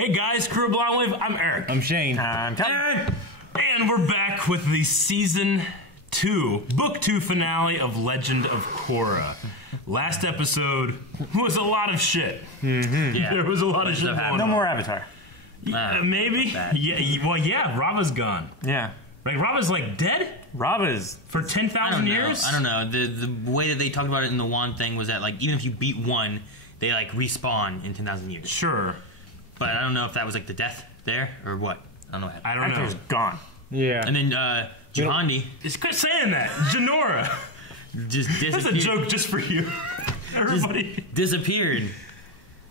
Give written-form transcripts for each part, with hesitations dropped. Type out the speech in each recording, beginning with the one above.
Hey guys, Crew of Blonde Wave, I'm Eric. I'm Shane. And we're back with the Season 2, Book 2 finale of Legend of Korra. Last episode was a lot of shit. Mm-hmm. Yeah. There was a lot of shit going on. No more Avatar. Maybe? Yeah, well, yeah, Rava's gone. Yeah. Like, Rava's like dead? Rava's... For 10,000 years? I don't know. The way that they talked about it in the wand thing was that, like, even if you beat one, they, like, respawn in 10,000 years. Sure. But I don't know if that was, like, the death there or what. I don't know. I don't know. Avatar's gone. Yeah. And then, Johandi... Just quit saying that. Janora. Just disappeared. That's a joke just for you. Everybody. Just disappeared.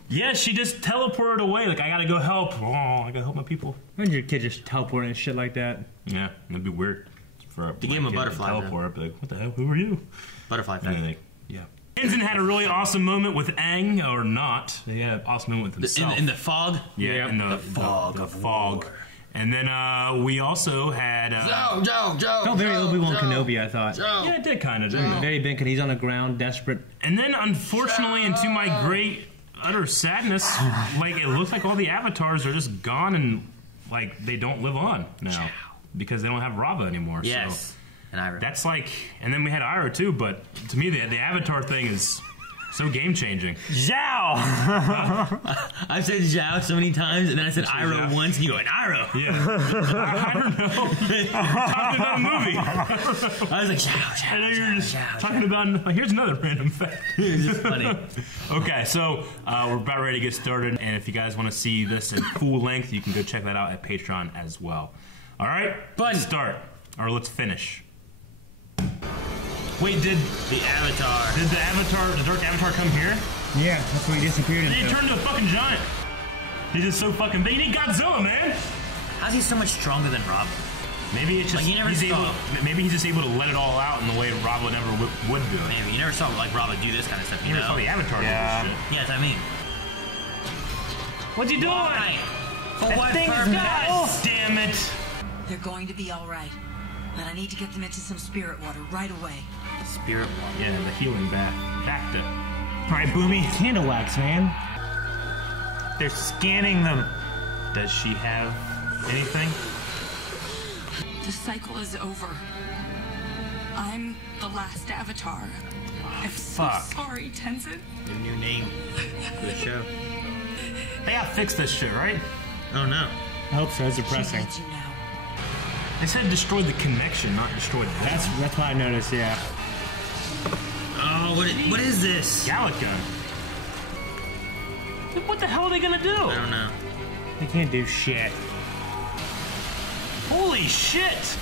Yeah, she just teleported away. Like, I gotta go help. Oh, I gotta help my people. When your kid just teleporting and shit like that. Yeah, that'd be weird. For they gave him a butterfly. Teleport. I'd be like, what the hell? Who are you? Butterfly effect. Yeah. Tenzin had a really awesome moment with Aang, or not. They had an awesome moment with himself. In the fog? Yeah, in the fog. The fog. And then we also had... Joe! Felt very Obi-Wan Kenobi, I thought. Yeah, it did kind of, didn't it? Very big, because he's on the ground, desperate. And then, unfortunately, and to my great utter sadness, like, it looks like all the avatars are just gone and, like, they don't live on now. Because they don't have Rava anymore. Yes. So and Iroh. That's like... And then we had Iroh, too, but to me, the avatar thing is... so game-changing. Zhao! I've said Zhao so many times, and then I said Iroh once, and you went, Iroh! Yeah. I don't know. We're talking about a movie. I was like, Zhao. I know you're just talking about... Here's another random fact. It's just funny. Okay, so we're about ready to get started, and if you guys want to see this in full length, you can go check that out at Patreon as well. All right? Let's start. Or let's finish. Wait, did the dark avatar come here? Yeah, that's where he disappeared into. He turned into a fucking giant. He's just so fucking big. He need Godzilla, man. How's he so much stronger than Rava? Maybe it's just like maybe he's just able to let it all out in the way Rava never would do it. Maybe you never saw like Rava do this kind of stuff. You never saw the avatar do this shit. Yeah, that's what I mean. What's he doing? Why? For what purpose? God damn it! They're going to be all right, but I need to get them into some spirit water right away. Spirit water. Yeah, the healing bath. Bacta. Alright, Boomy. Candle wax, man. They're scanning them. Does she have anything? The cycle is over. I'm the last avatar. I'm so sorry, Tenzin. The new name for the show. They gotta fix this shit, right? Oh no. I hope so. It's depressing. She needs you now. They said destroy the connection, not destroy the... That's what I noticed, yeah. Oh, what is this? Gallica. What the hell are they gonna do? I don't know. They can't do shit. Holy shit!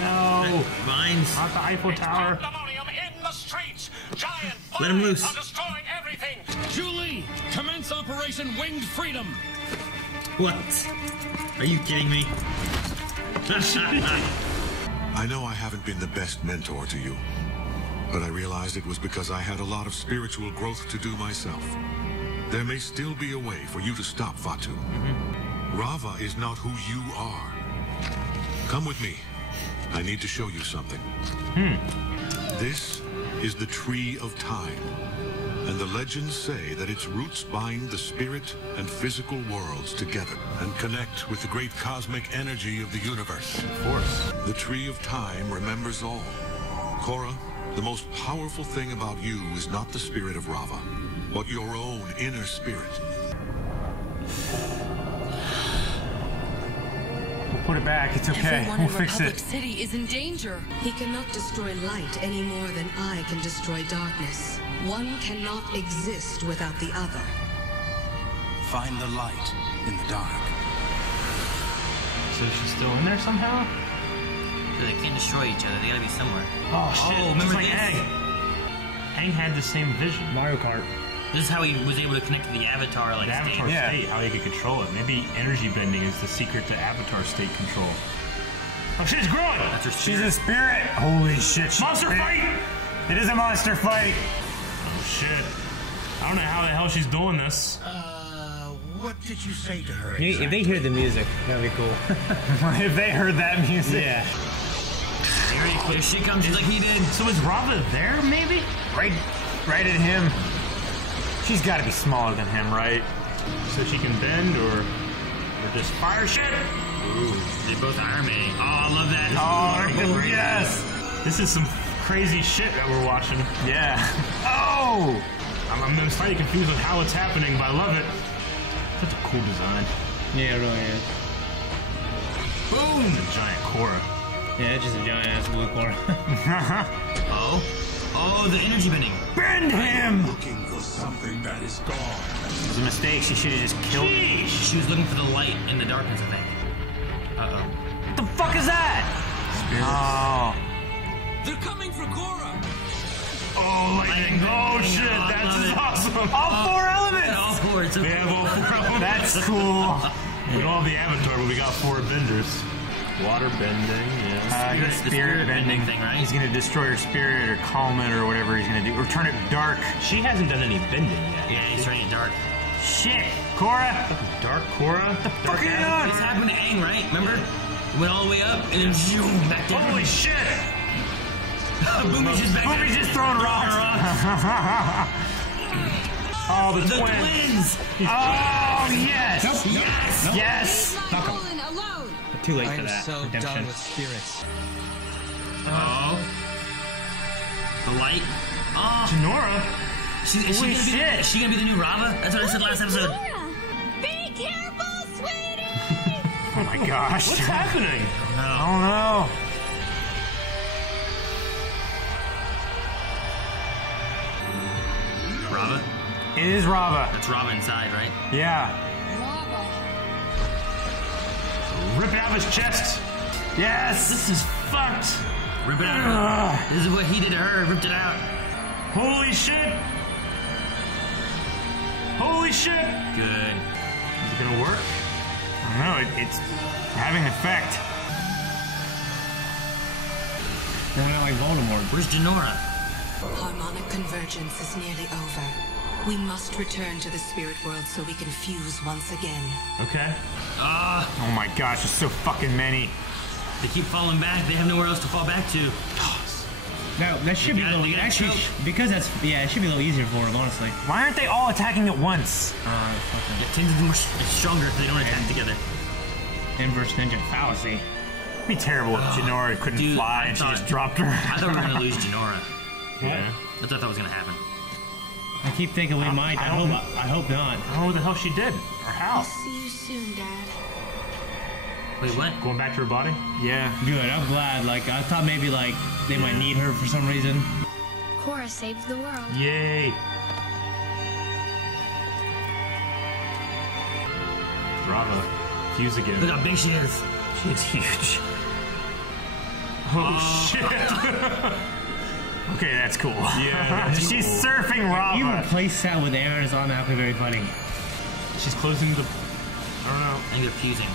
No. Vines. Not the Eiffel Tower. Pandemonium in the streets. Giant Let him loose. are destroying everything. Julie, commence Operation Winged Freedom. What? Are you kidding me? I know I haven't been the best mentor to you, but I realized it was because I had a lot of spiritual growth to do myself. There may still be a way for you to stop Fatu. Rava is not who you are. Come with me. I need to show you something. This is the Tree of Time, and the legends say that its roots bind the spirit and physical worlds together and connect with the great cosmic energy of the universe. Of course. The Tree of Time remembers all. Korra, the most powerful thing about you is not the spirit of Rava, but your own inner spirit. We'll put it back. It's okay. Everyone We'll in fix Republic it. City is in danger. He cannot destroy light any more than I can destroy darkness. One cannot exist without the other. Find the light in the dark. So she's still in there somehow? So they can't destroy each other. They gotta be somewhere. Oh shit! Remember like this? Aang had the same vision. Mario Kart. This is how he was able to connect to the Avatar, like The Avatar state. state, how he could control it. Maybe energy bending is the secret to Avatar state control. Oh shit! It's growing. That's her She's spirit. a spirit. Holy shit. Monster fight! It is a monster fight. Oh shit! I don't know how the hell she's doing this. What did you say to her? If they hear the music, that'd be cool. If they heard that music. Yeah. Here she comes, just like he did. So is Rava there? Maybe. Right at him. She's got to be smaller than him, right? So she can bend or just fire shit? Ooh, they both Iron Man. Oh, I love that. Oh, yes! This is some crazy shit that we're watching. Yeah. Oh! I'm slightly confused with how it's happening, but I love it. Such a cool design. Yeah, it really is. Boom! The giant Korra. Yeah, it's just a giant ass blue core. Oh, the energy bending. Bend him! Looking for something that is gone. It was a mistake. She should have just killed him. She was looking for the light in the darkness, I think. Uh-oh. What the fuck is that? Oh. They're coming for Korra. Oh, lightning. Oh, shit. Oh, I That's love it. awesome. All four elements! All four. It's so They have all 4 elements. That's cool. We don't have the Avatar, but we got 4 Avengers. Water bending, yes. The the spirit bending thing, right? He's gonna destroy her spirit or calm it or whatever he's gonna do. Or turn it dark. She hasn't done any bending yet. Yeah, he's turning it dark. Shit! Korra! Dark Korra? The fuck are you doing? This happened to Aang, right? Remember? It went all the way up and then zoom back down. Holy shit! Boomy's just back Boomy's just throwing rocks. Oh, the The twins. twins! Oh, yes! Yes! Yes! Alone. Too late I for am that. so Redemption. done with spirits. Oh. The light. Oh. Nora? Is she Holy gonna shit. Is she gonna be the new Rava? That's what I said last episode. Be careful, sweetie. Oh my gosh. What's happening? I don't know. Rava? It is Rava. That's Rava inside, right? Yeah. Rip it out of his chest. Yes! This is fucked. Rip it out. This is what he did to her. Ripped it out. Holy shit. Holy shit. Good. Is it gonna work? I don't know. It's having an effect. They're not like Voldemort. Where's Janora? Harmonic convergence is nearly over. We must return to the spirit world so we can fuse once again. Okay. Oh my gosh, there's so fucking many. They keep falling back. They have nowhere else to fall back to. No, that should be a little actually because that's it should be a little easier for them, honestly. Why aren't they all attacking at once? It tends to be more stronger if they don't attack together. Inverse ninja fallacy. It'd be terrible if Janora couldn't Dude, fly I and she thought- just dropped her. I thought we were gonna lose Janora. Yeah. That's what I thought was gonna happen. I keep thinking we might. I hope not. I don't know what the hell she did. Or how. See you soon, Dad. Wait, what? Going back to her body? Yeah. Good. I'm glad. Like I thought maybe like they might need her for some reason. Korra saved the world. Yay. Bravo. Fuse again. Look how big she is. She's huge. Oh, shit. Okay, that's cool. Yeah, that's She's cool. surfing You Rava. replace that with Aaron's on that would be very funny. She's closing the... I don't know. I think they're fusing.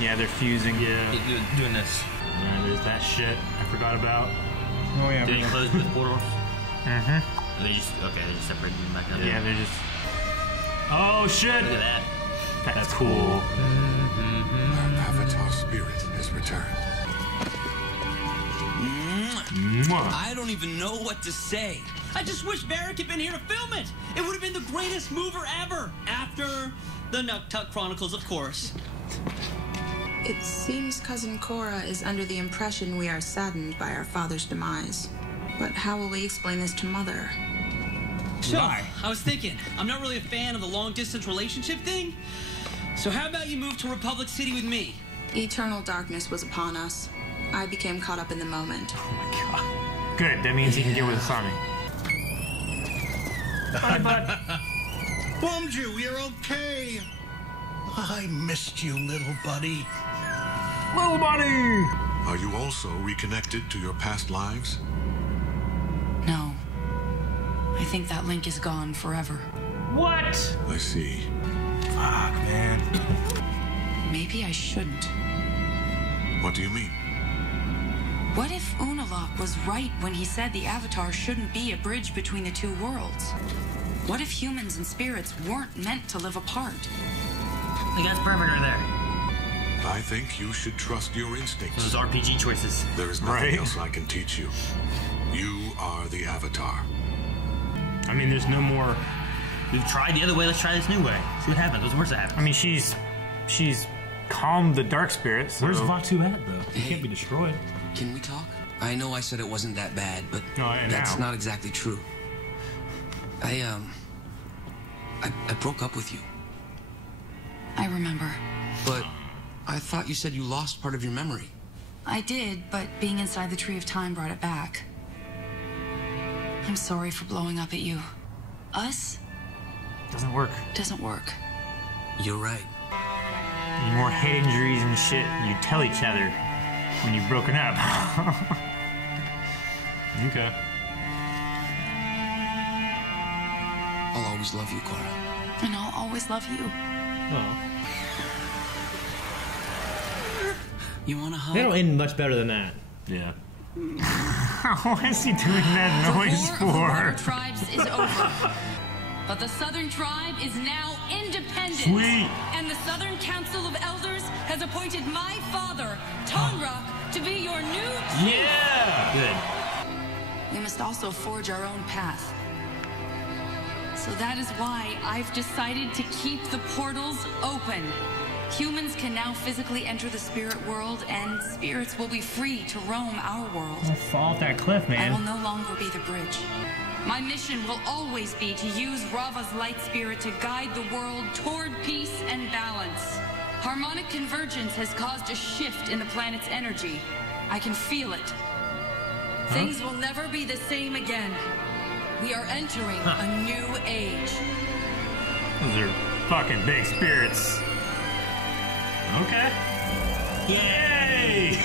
Yeah, they're fusing. Yeah. Doing this. Yeah, there's that shit I forgot about. Oh yeah. Did they close with portals? Mm-hmm. They just just separated them back up. Yeah, they're just... Oh, shit. Look at that. That's cool. Our Avatar spirit has returned. Mwah. I don't even know what to say. I just wish Varric had been here to film it. It would have been the greatest mover ever. After the Nuktuk Chronicles, of course. It seems Cousin Korra is under the impression we are saddened by our father's demise. But how will we explain this to Mother? So, I was thinking, I'm not really a fan of the long-distance relationship thing. So how about you move to Republic City with me? Eternal darkness was upon us. I became caught up in the moment. Good, that means he can get with Asami. Hi, bud. Bumju, we're okay. I missed you, little buddy. Little buddy! Are you also reconnected to your past lives? No. I think that link is gone forever. What? I see. Fuck, man. Maybe I shouldn't. What do you mean? What if Unalaq was right when he said the Avatar shouldn't be a bridge between the two worlds? What if humans and spirits weren't meant to live apart? I think that's perfect right there. I think you should trust your instincts. Those RPG choices. There is nothing Right. else I can teach you. You are the Avatar. I mean, there's no more We've tried the other way. Let's try this new way. See what happens. What's the worst that happens? I mean, she's calmed the dark spirits. So. Where's Vatu at, though? He can't be destroyed. Can we talk? I know I said it wasn't that bad, but that's not exactly true. I broke up with you. I remember. But I thought you said you lost part of your memory. I did, but being inside the Tree of Time brought it back. I'm sorry for blowing up at you. Us? Doesn't work. Doesn't work. You're right. Any more head injuries and shit, you tell each other when you've broken up. Okay. I'll always love you, Korra. And I'll always love you. Oh. You want a hug? They don't end much better than that. Yeah. Why is he doing that noise The war of the water for? tribes is over. But the Southern Tribe is now independent. Sweet. And the Southern Council of Elders has appointed my father, Tonrock, to be your new chief. Yeah! Good. We must also forge our own path. So that is why I've decided to keep the portals open. Humans can now physically enter the spirit world, and spirits will be free to roam our world. Don't fall off that cliff, man. I will no longer be the bridge. My mission will always be to use Rava's light spirit to guide the world toward peace and balance. Harmonic convergence has caused a shift in the planet's energy. I can feel it. Things will never be the same again. We are entering a new age. Those are fucking big spirits. Okay. Yay!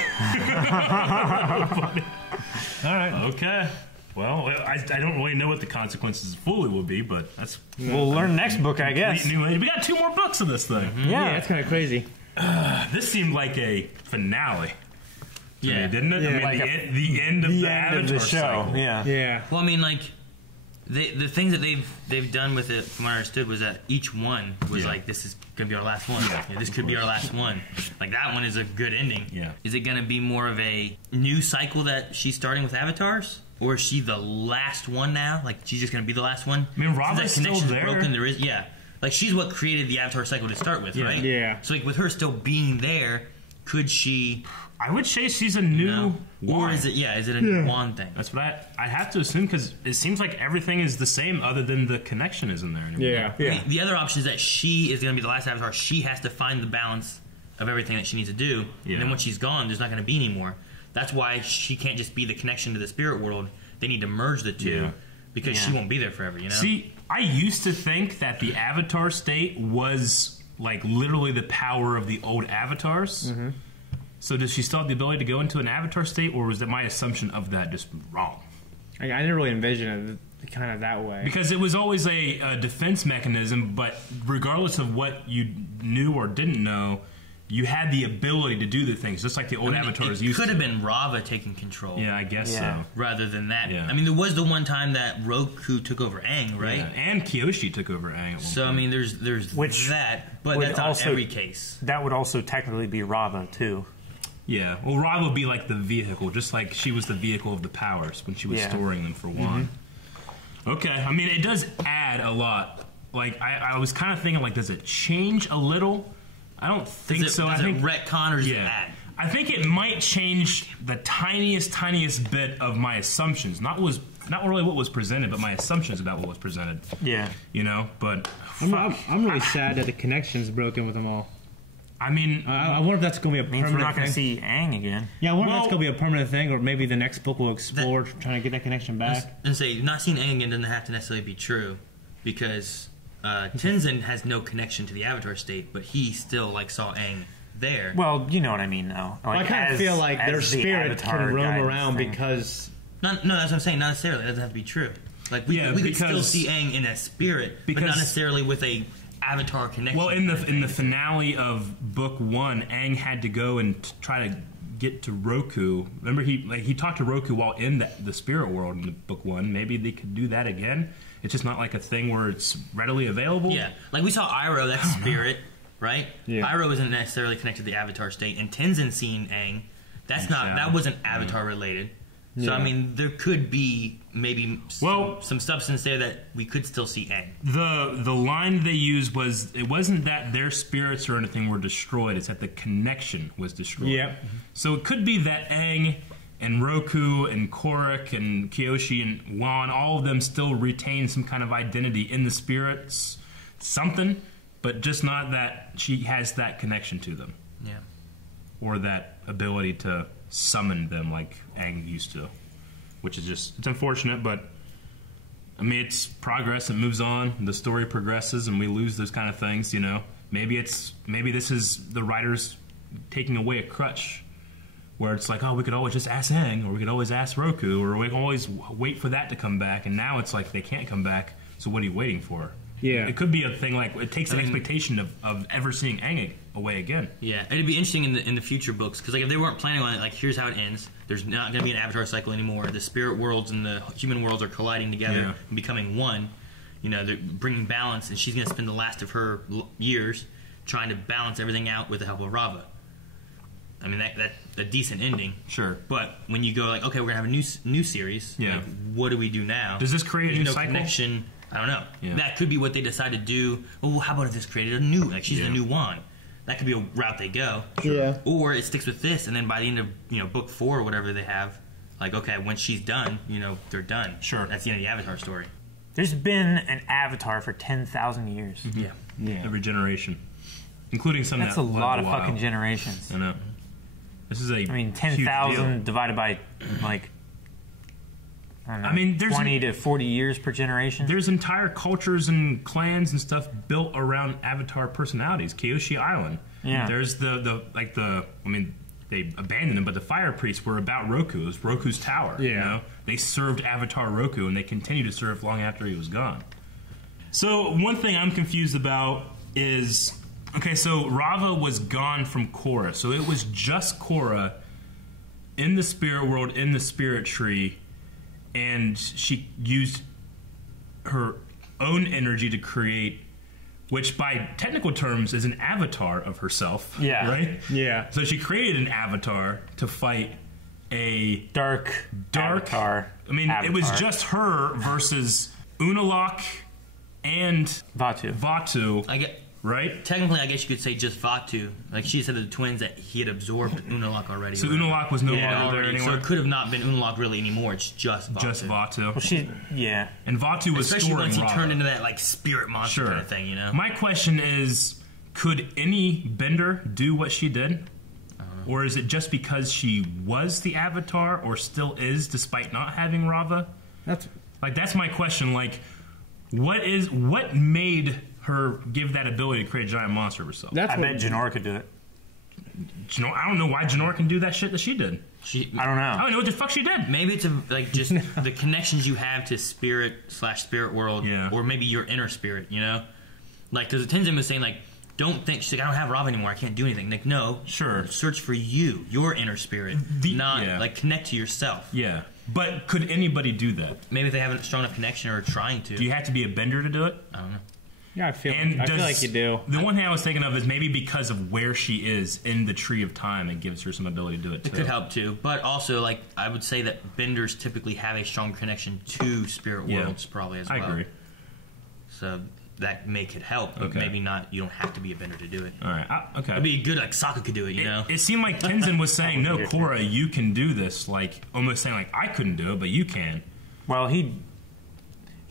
All right. Okay. Well, I don't really know what the consequences fully will be, but that's... We'll learn next book, I guess. We got 2 more books of this thing. Yeah, that's kind of crazy. This seemed like a finale. Yeah. Didn't it? Yeah. I mean, Like the end of the end Avatar of the show. cycle. Yeah. Yeah. Well, I mean, like the things that they've done with it, from what I understood, was that each one was like, this is gonna be our last one. Yeah, this could be our last one. Like that one is a good ending. Yeah. Is it gonna be more of a new cycle that she's starting with avatars, or is she the last one now? Like she's just gonna be the last one? I mean, Rava's Since that still connection's there. broken, there is like she's what created the avatar cycle to start with, right? Yeah. So like with her still being there, could she? I would say she's a new Or wand. is it a new wand thing? That's what I have to assume, because it seems like everything is the same other than the connection isn't there anymore. Yeah. The other option is that she is going to be the last avatar. She has to find the balance of everything that she needs to do. Yeah. And then when she's gone, there's not going to be any more. That's why she can't just be the connection to the spirit world. They need to merge the two. Yeah. Because she won't be there forever, you know? See, I used to think that the Avatar state was like literally the power of the old avatars. Mm-hmm. So does she still have the ability to go into an Avatar state, or was that my assumption of that just wrong? I didn't really envision it kind of that way. Because it was always a defense mechanism, but regardless of what you knew or didn't know, you had the ability to do the things, just like the old avatars used to. It could have been Rava taking control. Yeah, I guess so. Rather than that. Yeah. I mean, there was the one time that Roku took over Aang, right? Yeah, and Kyoshi took over Aang at one So, I point. mean, there's that, but would that's not also- every case. That would also technically be Rava, too. Yeah, well, Rava would be like the vehicle, just like she was the vehicle of the powers when she was storing them for one. Okay, I mean, it does add a lot. Like, I was kind of thinking, like, does it change a little? I don't think so. Does I think it retcon or does it add? I think it might change the tiniest bit of my assumptions. Not really what was presented, but my assumptions about what was presented. Yeah. You know, but... I'm really sad that the connection's broken with them all. I mean... I wonder if that's going to be a permanent Means we're not going to thing. see Aang again. Yeah, I wonder if that's going to be a permanent thing, or maybe the next book will explore trying to get that connection back. And say, not seeing Aang again doesn't have to necessarily be true, because Tenzin has no connection to the Avatar state, but he still like saw Aang there. Well, you know what I mean, though. Like, I kind of feel like their the spirit Avatar can roam guidance around thing. because... No, that's what I'm saying. Not necessarily. It doesn't have to be true. Like we could still see Aang in a spirit, but not necessarily with a Avatar connection. Well, in the finale of Book 1, Aang had to go and try to get to Roku. Remember, he talked to Roku while in the spirit world in Book 1. Maybe they could do that again. It's just not like a thing where it's readily available. Yeah, like we saw Iroh, that's spirit, right? Yeah. Iroh isn't necessarily connected to the Avatar state, and Tenzin seeing Aang, that wasn't Avatar related. So I mean, there could be maybe some substance there that we could still see Aang. The line they used was, it wasn't that their spirits or anything were destroyed, it's that the connection was destroyed. Yep. So it could be that Aang and Roku and Korra and Kyoshi and Wan, all of them still retain some kind of identity in the spirits, something, but just not that she has that connection to them. Yeah. Or that ability to summon them like Aang used to, which is just, it's unfortunate, but I mean, it's progress. It moves on. The story progresses, and we lose those kind of things. You know, maybe this is the writers taking away a crutch, where it's like, oh, we could always just ask Aang, or we could always ask Roku, or we can always wait for that to come back. And now it's like they can't come back. So what are you waiting for? Yeah, it could be a thing like it takes the expectation of ever seeing Aang away again. Yeah, it'd be interesting in the future books, because like if they weren't planning on it, like here's how it ends. There's not going to be an Avatar cycle anymore. The spirit worlds and the human worlds are colliding together and becoming one. You know, they're bringing balance, and she's going to spend the last of her years trying to balance everything out with the help of Rava. I mean, that's a decent ending. Sure. But when you go like, okay, we're going to have a new series. Yeah. Like, what do we do now? Does this create a new cycle? Connection. I don't know. Yeah. That could be what they decide to do. Oh, well, how about if this created a new, like she's the new Wan? That could be a route they go. Sure. Yeah. Or it sticks with this, and then by the end of book 4 or whatever they have, like, okay, when she's done, they're done. Sure. That's the end of the Avatar story. There's been an Avatar for 10,000 years. Mm-hmm. Yeah. Every generation, including some. That's that a lot of while. fucking generations. I know. This is a. I mean, 10,000 divided by like. I mean, there's 20 to 40 years per generation. There's entire cultures and clans and stuff built around Avatar personalities. Kyoshi Island. Yeah. There's I mean, they abandoned them, but the Fire Priests were about Roku. It was Roku's tower. Yeah. You know? They served Avatar Roku, and they continue to serve long after he was gone. So one thing I'm confused about is, okay, so Rava was gone from Korra, so it was just Korra in the spirit world, in the spirit tree, and she used her own energy to create, which by technical terms is an avatar of herself. Yeah. Right? Yeah. So she created an avatar to fight a dark avatar. I mean, avatar. It was just her versus Unalaq and Vatu. I get. Right? Technically, I guess you could say just Vatu. Like, she said the twins that he had absorbed Unalaq already. So Unalaq was no longer there anymore? So it could have not been Unalaq really anymore. It's just Vatu. Just Vatu. Well, and Vatu was especially storing once he Rava. turned into that, like, spirit monster kind of thing, you know? My question is, could any bender do what she did? Or is it just because she was the Avatar, or still is, despite not having Rava? That's my question. Like, what made her give that ability to create a giant monster of herself? I bet Jinora could do it. I don't know why Jinora can do that shit that she did. I don't know. I don't know what the fuck she did. Maybe it's just the connections you have to spirit/spirit world, or maybe your inner spirit, you know? Like, because Tenzin was saying, like, don't think, she's like, I don't have Rava anymore, I can't do anything. Like, no. Sure. Search for you, your inner spirit, like, connect to yourself. Yeah. But could anybody do that? Maybe they have a strong enough connection or are trying to. Do you have to be a bender to do it? I don't know. Yeah, I feel like you do. The one thing I was thinking of is maybe because of where she is in the Tree of Time, it gives her some ability to do it too. It could help too, but also, like, I would say that benders typically have a stronger connection to spirit worlds, probably as well. I agree. So that could help, but maybe not. You don't have to be a bender to do it. All right. Okay. It'd be good, like Sokka could do it. You know. It seemed like Tenzin was saying, "No, Korra, you can do this." Like almost saying, "Like I couldn't do it, but you can." Well, he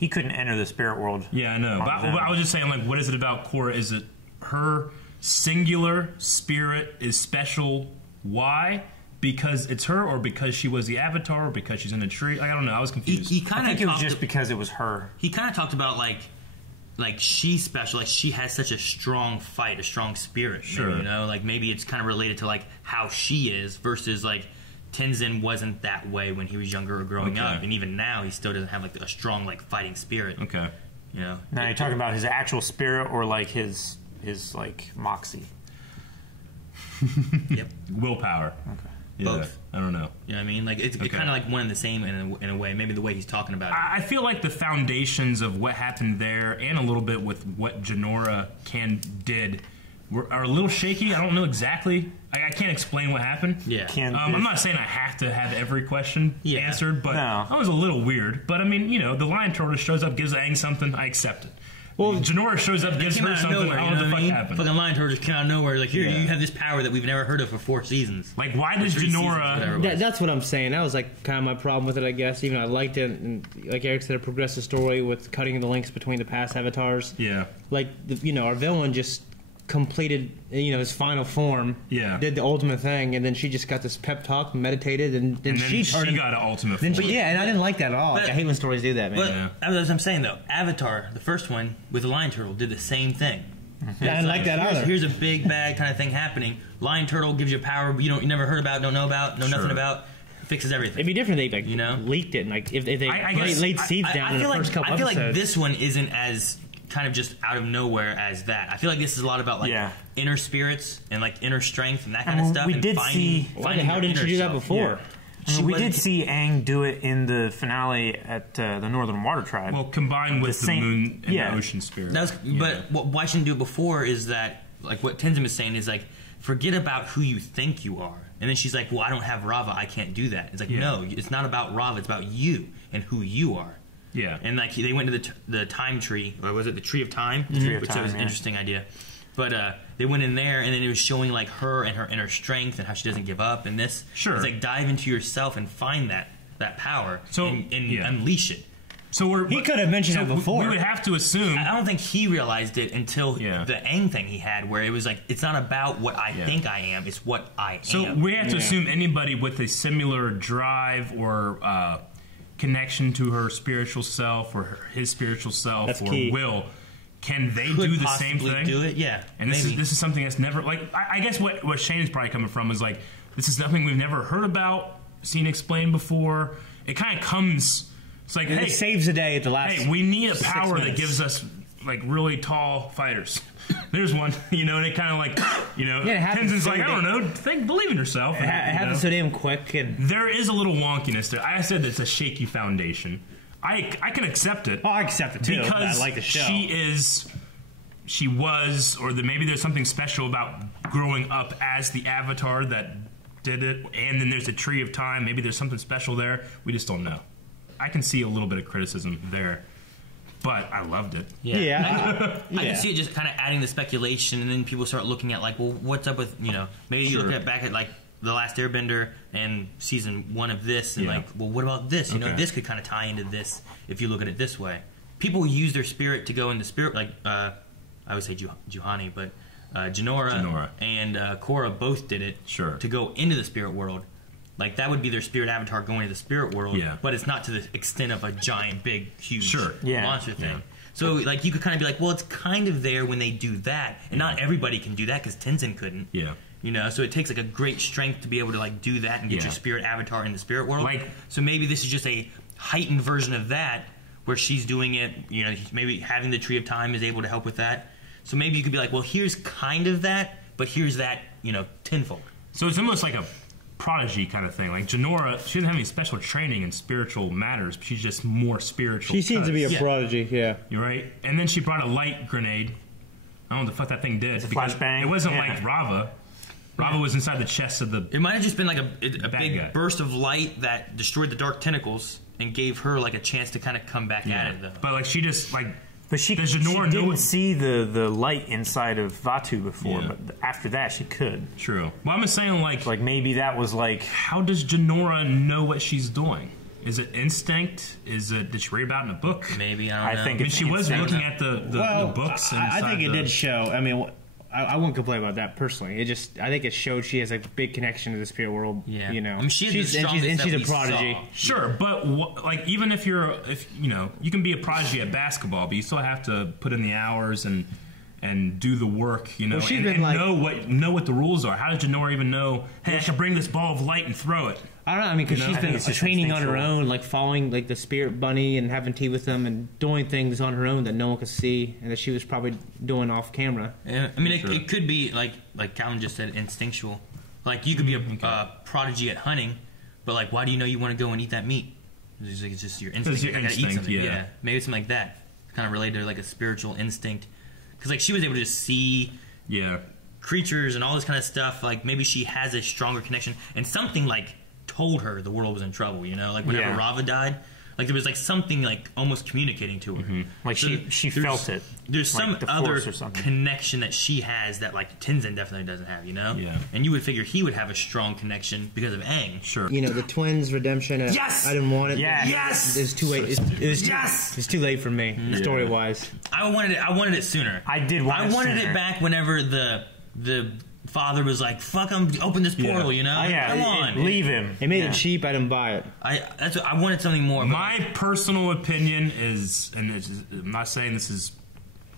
couldn't enter the spirit world. Yeah, I know. But I was just saying, like, what is it about Korra? Is it her singular spirit is special? Why? Because it's her, or because she was the Avatar, or because she's in the tree? Like, I don't know. I was confused. I think it was just because it was her. He kind of talked about like she's special, like she has such a strong fight, a strong spirit. Sure. Maybe, you know, like maybe it's kind of related to like how she is versus like Tenzin wasn't that way when he was younger or growing up, and even now he still doesn't have like a strong like fighting spirit. Okay. You know. Now you're talking about his actual spirit or like his like moxie. Yep. Willpower. Okay. Yeah, both. I don't know. You know what I mean? Like it's kind of like one and the same in a way. Maybe the way he's talking about it. I feel like the foundations of what happened there, and a little bit with what Jinora did, are a little shaky. I don't know exactly. I can't explain what happened. Yeah. I'm not saying I have to have every question answered, but that was a little weird. But I mean, the lion turtle shows up, gives Aang something, I accept it. Well, Jinora shows up, gives her something. Nowhere, I don't know what the fuck happened. Fucking lion turtle just came out of nowhere. Like, here, you have this power that we've never heard of for 4 seasons. Like, why does Jinora... That's what I'm saying. That was, like, kind of my problem with it, I guess. Even I liked it, and like Eric said, it progressed the story with cutting the links between the past avatars. Yeah. Like, our villain just completed, his final form. Yeah. Did the ultimate thing, and then she just got this pep talk, meditated, and then she got an ultimate form. And I didn't like that at all. I hate when stories do that, man. But as I'm saying, though, Avatar, the first one, with the lion turtle, did the same thing. Yeah, I didn't like that either. Here's a big bad kind of thing happening. Lion turtle gives you power you never heard about, don't know about, know nothing about. Fixes everything. It'd be different if they leaked it, and like if they laid seeds down in the first couple episodes. I feel like this one isn't as kind of just out of nowhere as that. I feel like this is a lot about inner spirits and like inner strength and that kind of stuff. We did see. How didn't you do that before? Yeah. We did see Aang do it in the finale at the Northern Water Tribe. Well, combined with the moon and the ocean spirit. But why shouldn't do it before is that, like what Tenzin is saying is like, forget about who you think you are. And then she's like, well, I don't have Rava, I can't do that. It's like, no, it's not about Rava, it's about you and who you are. Yeah. And like they went to the time tree, or was it the tree of time? Which was an interesting idea. But they went in there, and then it was showing like her and her inner strength and how she doesn't give up. And this, it's like dive into yourself and find that power, and unleash it. So he could have mentioned it before. We would have to assume. I don't think he realized it until the Aang thing he had, where it was like, it's not about what I think I am, it's what I am. So we have to assume anybody with a similar drive or connection to her spiritual self or his spiritual self will. Can they do the same thing? Do it, yeah. And this is something that's never I guess what Shane's probably coming from is like, this is nothing we've never heard about, seen explained before. It kind of comes. It's like, hey, it saves the day at the last. Hey, we need a power that gives us like really tall fighters. There's one, and it kind of like, Tenzin's like, I don't know, believe in yourself. It happens so damn quick, and there is a little wonkiness there. I said it's a shaky foundation. I can accept it. Oh, I accept it too. Because I like the show. She was, or maybe there's something special about growing up as the Avatar that did it, and then there's a tree of time. Maybe there's something special there. We just don't know. I can see a little bit of criticism there, but I loved it. I can see it just kind of adding the speculation, and then people start looking at like, well, what's up with maybe you look back at like The Last Airbender and season 1 of this, and like, well, what about this? This could kind of tie into this if you look at it this way. People use their spirit to go into spirit, like I would say Juhani, but Jinora and Korra both did it to go into the spirit world. Like, that would be their spirit avatar going to the spirit world, but it's not to the extent of a giant, big, huge monster thing. Yeah. So, like, you could kind of be like, well, it's kind of there when they do that, and not everybody can do that because Tenzin couldn't. Yeah. So it takes, like, a great strength to be able to, like, do that and get your spirit avatar in the spirit world. So maybe this is just a heightened version of that where she's doing it, maybe having the Tree of Time is able to help with that. So maybe you could be like, well, here's kind of that, but here's that, tenfold. So it's almost like a Prodigy kind of thing. Like Jinora, she doesn't have any special training in spiritual matters. She's just more spiritual. She seems to be a prodigy, You're right. And then she brought a light grenade. I don't know what the fuck that thing did. It's a flashbang. It wasn't like Rava. Rava was inside the chest of the. It might have just been like a big burst of light that destroyed the dark tentacles and gave her like a chance to kind of come back at it, though. But like she just like. But she didn't see the light inside of Vatu before, but after that she could. True. Well, I'm just saying, like maybe that was like. How does Jinora know what she's doing? Is it instinct? Did she read about it in a book? Maybe, I don't know. I think she was looking at the books. I think it did show. I mean, I won't complain about that personally. I think it showed she has a big connection to the spirit world. Yeah. I mean, she's a prodigy. Sure, but like even if you can be a prodigy at basketball, but you still have to put in the hours and do the work, and know what the rules are. How did Jinora even know? Hey, I should bring this ball of light and throw it. I don't know. I mean, because she's been training on her own, like following like the spirit bunny and having tea with them and doing things on her own that no one could see, and that she was probably doing off camera. Yeah, I mean, it could be like Calvin just said, instinctual. Like you could be a prodigy at hunting, but like, why do you know you want to go and eat that meat? It's just your instinct. Your instinct, eat something. Yeah, maybe something like that. Kind of related to like a spiritual instinct, because like she was able to just see. Yeah. creatures and all this kind of stuff. Like maybe she has a stronger connection, and something like told her the world was in trouble. You know, like whenever Rava died. Like there was like something like almost communicating to her. Like so she felt it. There's like some other connection that she has that like Tenzin definitely doesn't have, you know? Yeah. And you would figure he would have a strong connection because of Aang. Sure. You know, the twins' redemption. Yes! I didn't want it. Yes! It's too late. It's too late for me, story wise. I wanted it sooner. I did want it sooner. I wanted it back whenever the father was like, "Fuck him, open this portal," you know? Come on, leave him. It made it cheap. I didn't buy it. I wanted something more. My personal opinion is, and I'm not saying this is.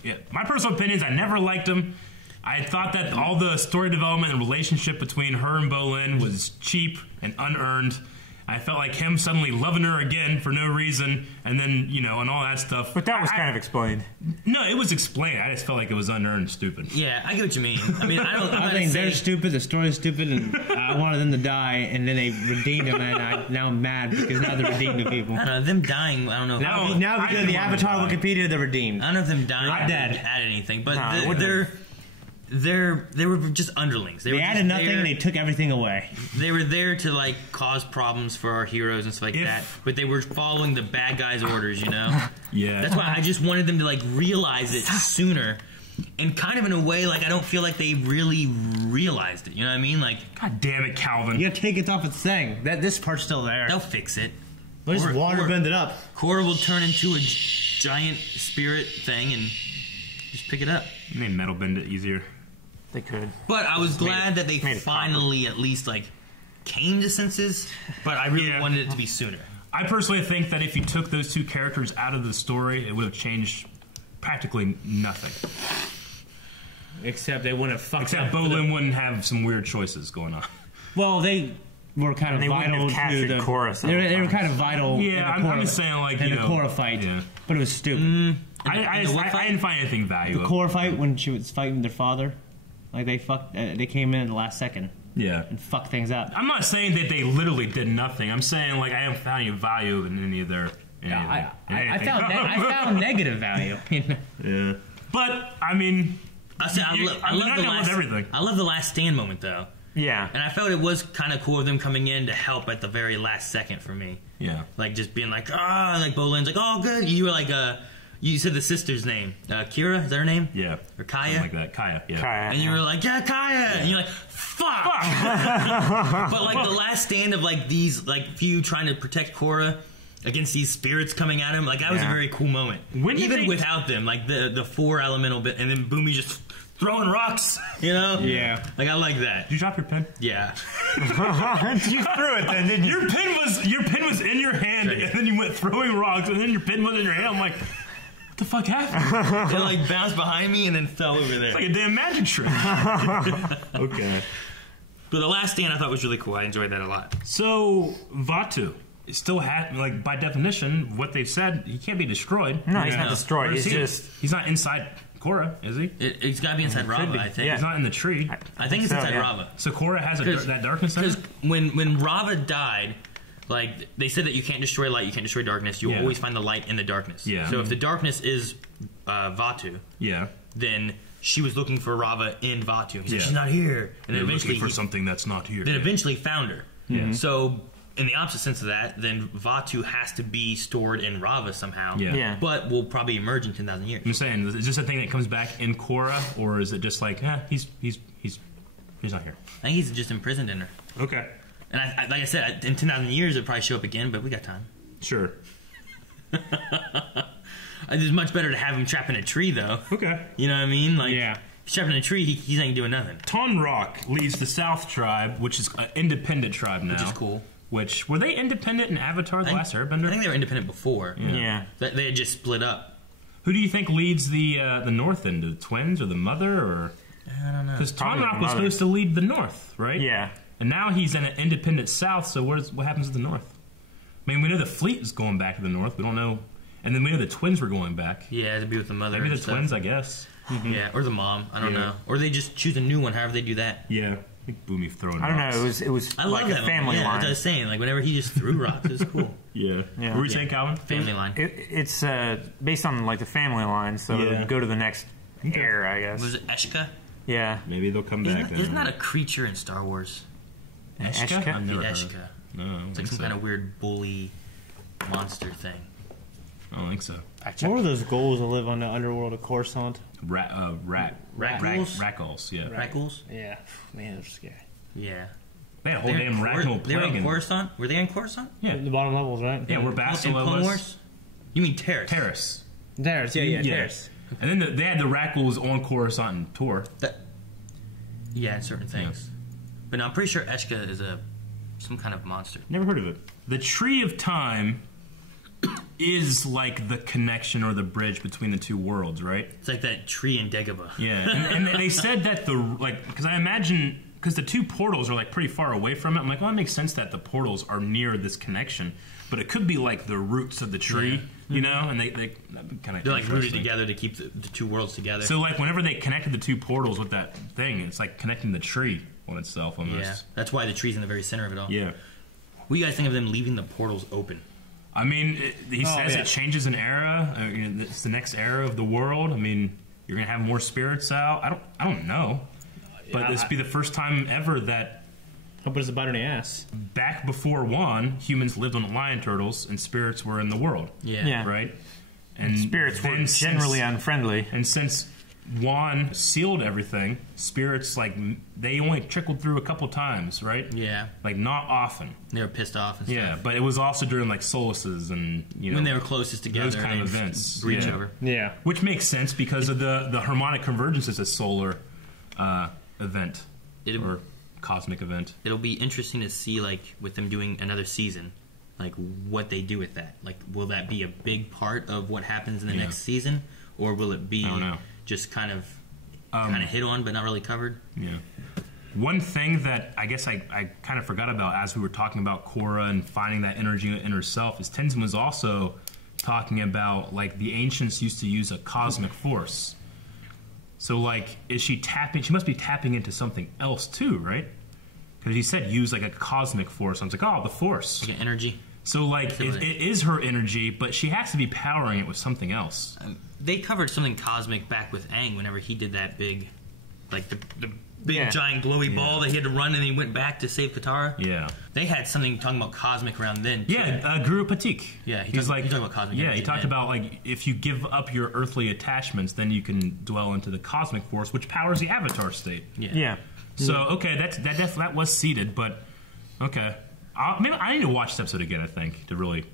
Yeah, my personal opinion is I never liked him. I thought that all the story development and relationship between her and Bolin was cheap and unearned. I felt like him suddenly loving her again for no reason, and then, you know, and all that stuff. But that was kind of explained. No, it was explained. I just felt like it was unearned and stupid. Yeah, I get what you mean. I mean, I think they're stupid, the story's stupid, and I wanted them to die, and then they redeemed them, and now I'm mad because now they're redeeming people. I don't know, them dying, I don't know. Now because of the Avatar Wikipedia, they're redeemed. I don't know if them dying not dead. add anything, but they were just underlings. They added nothing and they took everything away. They were there to like cause problems for our heroes and stuff like that, but they were following the bad guys' orders, you know? Yeah. That's why I just wanted them to like realize it sooner. And kind of in a way, like I don't feel like they really realized it. You know what I mean? Like, God damn it, Calvin! You gotta take it off its thing. This part's still there. They'll fix it. We'll just water bend it up. Korra will turn into a giant spirit thing and just pick it up. They metal bend it easier. They could. But I was glad that they finally at least like came to senses. But I really wanted it to be sooner. I personally think that if you took those two characters out of the story, it would have changed practically nothing. Except they wouldn't have fucked up. Except Bolin wouldn't have some weird choices going on. Well, they were kind of vital to the Korra. They were kind of vital. Yeah, in the I'm just saying, like, in the Korra fight, but it was stupid. I didn't find anything valuable. The Korra fight when she was fighting their father, like they came in at the last second. Yeah, and fucked things up. I'm not saying that they literally did nothing. I'm saying like I haven't found any value in any of their. I found negative value. Yeah, but I mean, I love the last stand moment though. Yeah, and I felt it was kind of cool of them coming in to help at the very last second for me. Yeah, like just being like like Bolin's like, oh good, you were like you said the sister's name, Kira, is that her name? Yeah, or Kaya, something like that, Kaya. Yeah, Kaya, and you were like, yeah, Kaya, and you're like, fuck. But like the last stand of like these like few trying to protect Korra against these spirits coming at him, like that was a very cool moment. Even without them, like the four elemental bit, and then Boomy just throwing rocks, you know? Yeah. Like I like that. Did you drop your pen? Yeah. You threw it then, didn't you? Your pen was in your hand, and then you went throwing rocks, and then your pen was in your hand. I'm like, what the fuck happened? It like bounced behind me and then fell over there. It's like a damn magic trick. Okay. But the last stand I thought was really cool. I enjoyed that a lot. So Vaatu still had, like, by definition, what they've said, he can't be destroyed. No, he's not destroyed. He's not inside Korra, is he? He's got to be inside Rava, I think. Yeah. He's not in the tree. I think it's inside Rava. So Korra has that darkness in it? Because when Rava died, like, they said that you can't destroy light, you can't destroy darkness. You will always find the light in the darkness. Yeah. So if the darkness is Vaatu, then she was looking for Rava in Vaatu. He's like, she's not here. And then eventually looking for something that's not here. Then eventually found her. Yeah. So in the opposite sense of that, then Vaatu has to be stored in Rava somehow. Yeah. But will probably emerge in 10,000 years. I'm saying, is this a thing that comes back in Korra, or is it just like, he's not here? I think he's just imprisoned in her. Okay. And like I said, in 10,000 years it'll probably show up again, but we got time. Sure. It's much better to have him trapped in a tree, though. Okay. You know what I mean? Like, if he's trapped in a tree, he ain't doing nothing. Tonrock leads the South Tribe, which is an independent tribe now. Which is cool. Which, were they independent in Avatar: The Last Airbender? I think they were independent before. Yeah. They had just split up. Who do you think leads the North end? The twins or the mother? Or I don't know. Because Tonrock was supposed to lead the North, right? Yeah. And now he's in an independent South, so what happens to the North? I mean, we know the fleet is going back to the North. We don't know. And then we know the twins were going back. Yeah, to be with the mother. Maybe the twins, I guess. Mm-hmm. Yeah, or the mom. I don't know. Or they just choose a new one, however they do that. Yeah. I think Boomy throwing rocks. I don't know. It was I like love a family line. That's what I was saying. Like, whenever he just threw rocks, it was cool. Yeah. What were you saying, Calvin? Family line. It's based on, like, the family line, so it would go to the next heir, I guess. Was it Eshka? Yeah. Maybe they'll come back. Isn't that a creature in Star Wars? Eshka? I've never heard. Eshka. No, I don't it's like think some kind of weird bully monster thing. I don't think so. What were those ghouls that live on the underworld of Coruscant? Rackles, yeah. Rackles? Yeah. Man, they're scary. Yeah. They had a whole damn Rackle They were plague. on Coruscant? Were they on Coruscant? Yeah. The bottom levels, right? Yeah, where In Bastila Clone was. Wars? You mean Terrace? Terrace. Terrace, yeah, Terrace. And then they had the Rackles on Coruscant and Tor. Yeah, certain things. But no, I'm pretty sure Eshka is some kind of monster. Never heard of it. The Tree of Time is like the connection or the bridge between the two worlds, right? It's like that tree in Dagobah. Yeah, and they said that because I imagine, because the two portals are like pretty far away from it, I'm like, well, it makes sense that the portals are near this connection, but it could be like the roots of the tree, you know, and they kind of they're like rooted together to keep the two worlds together. So like whenever they connected the two portals with that thing, it's like connecting the tree on itself almost. Yeah, that's why the tree's in the very center of it all. Yeah. What do you guys think of them leaving the portals open? I mean, he says it changes an era. It's the next era of the world. I mean, you're gonna have more spirits out. I don't know, but this be the first time ever that. Hope it's a bite in the ass. Back before 1, humans lived on lion turtles, and spirits were in the world. Yeah. Right. And spirits were generally unfriendly. And since 1 sealed everything, spirits they only trickled through a couple times, right? Yeah. Like not often. They were pissed off and stuff. Yeah, but it was also during like soluses and when they were closest together, those kind of events. Breach over. Yeah. Which makes sense because of the harmonic convergence is a solar event or cosmic event. It'll be interesting to see with them doing another season, what they do with that. Will that be a big part of what happens in the next season, or will it be just kind of hit on but not really covered? Yeah. One thing that I guess I kind of forgot about as we were talking about Korra and finding that energy in herself is Tenzin was also talking about the ancients used to use a cosmic force. So is she tapping? She must be tapping into something else too, right? Because he said use a cosmic force. I was like, oh, the force, like an energy. So it is her energy, but she has to be powering it with something else. They covered something cosmic back with Aang whenever he did that big, the big giant glowy ball that he had to run and he went back to save Katara. Yeah. They had something talking about cosmic around then, too. Yeah, Guru Patik. Yeah, he talked about cosmic Yeah, energy he talked about, if you give up your earthly attachments, then you can dwell into the cosmic force, which powers the Avatar state. Yeah. So, okay, that was seeded, but, okay. Maybe I need to watch this episode again, I think, to really...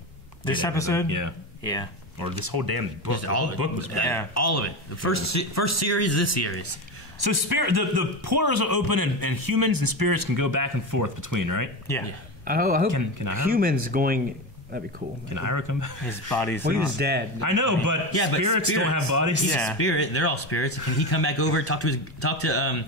This episode? Yeah. Yeah. Or this whole damn book. All of it. Book was bad. Yeah, all of it. The first series, this series. So the portals are open and humans and spirits can go back and forth between, right? Yeah. I hope Can humans going... That'd be cool. Can Ira come back? His body's he was dead. I know, but spirits don't have bodies. He's a spirit. They're all spirits. Can he come back over, talk to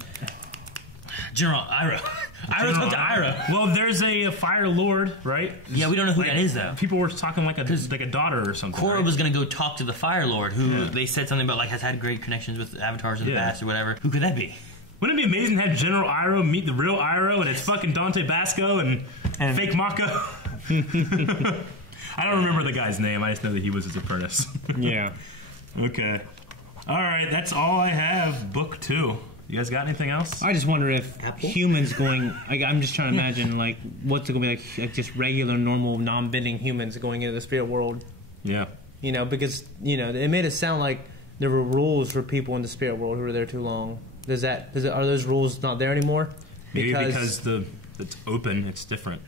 General Ira? Ira, talk to Ira. Well, there's a Fire Lord, right? Yeah, we don't know who that is, though. People were talking like a daughter or something. Korra was going to go talk to the Fire Lord, who they said something about has had great connections with avatars in the past or whatever. Who could that be? Wouldn't it be amazing to have General Iroh meet the real Iroh and it's fucking Dante Basco and fake Mako? I don't remember the guy's name. I just know that he was his apprentice. Yeah. Okay. All right, that's all I have. Book 2. You guys got anything else? I just wonder if humans going... I'm just trying to imagine, what's it going to be like just regular, normal, non-bending humans going into the spirit world. Yeah. Because, it made it sound like there were rules for people in the spirit world who were there too long. Are those rules not there anymore? Maybe because it's open, it's different.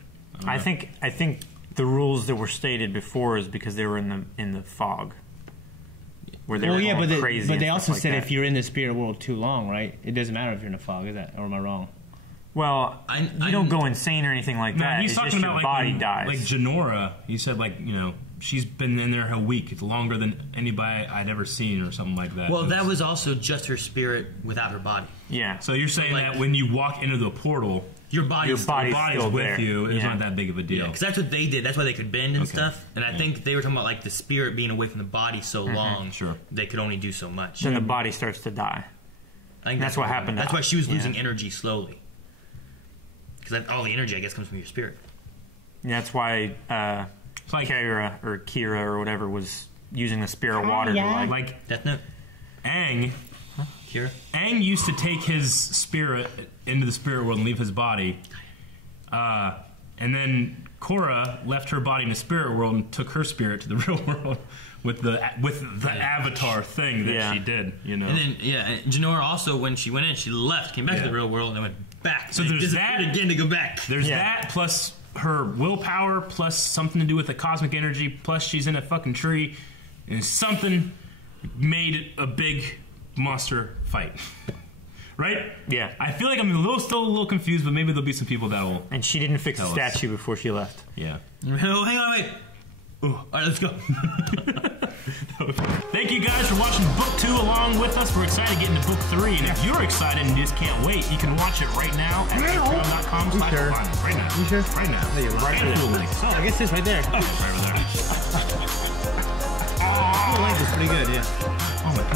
I think the rules that were stated before is because they were in the fog. Where they were crazy. But they also said that. If you're in the spirit world too long, right? It doesn't matter if you're in a fog, is that? Or am I wrong? Well, you don't go insane or anything like that. He's it's talking just about your body dies. Like Janora, he said she's been in there a week. It's longer than anybody I'd ever seen or something like that. Well, that was also just her spirit without her body. Yeah. So you're saying that when you walk into the portal, your body's with there. you. It's not that big of a deal. Because that's what they did. That's why they could bend and stuff. And I think they were talking about the spirit being away from the body so long. Sure. They could only do so much. Then the body starts to die. I think that's what happened. That's why she was losing energy slowly. Because all the energy, I guess, comes from your spirit. Yeah, that's why Kira or whatever was using the spirit water to Death Note. Aang Kira? Aang used to take his spirit into the spirit world and leave his body. And then Korra left her body in the spirit world and took her spirit to the real world with the avatar thing that she did, you know. And then Jinora also, when she went in, she left, came back to the real world, and then went back. So there's that again to go back. There's that plus her willpower plus something to do with the cosmic energy plus she's in a fucking tree and something made a big monster fight. Right? Yeah. I feel like I'm still a little confused, but maybe there'll be some people that'll. And she didn't fix the statue before she left. Yeah. Oh, hang on, wait. Ooh, all right, let's go. Thank you guys for watching Book 2 along with us. We're excited to get into Book 3, and if you're excited and just can't wait, you can watch it right now at patreon.com/finals. Right now. You sure? Right now. No, you're right there. So, I guess it's right there. Right over there. The length is pretty good, yeah. Oh my goodness.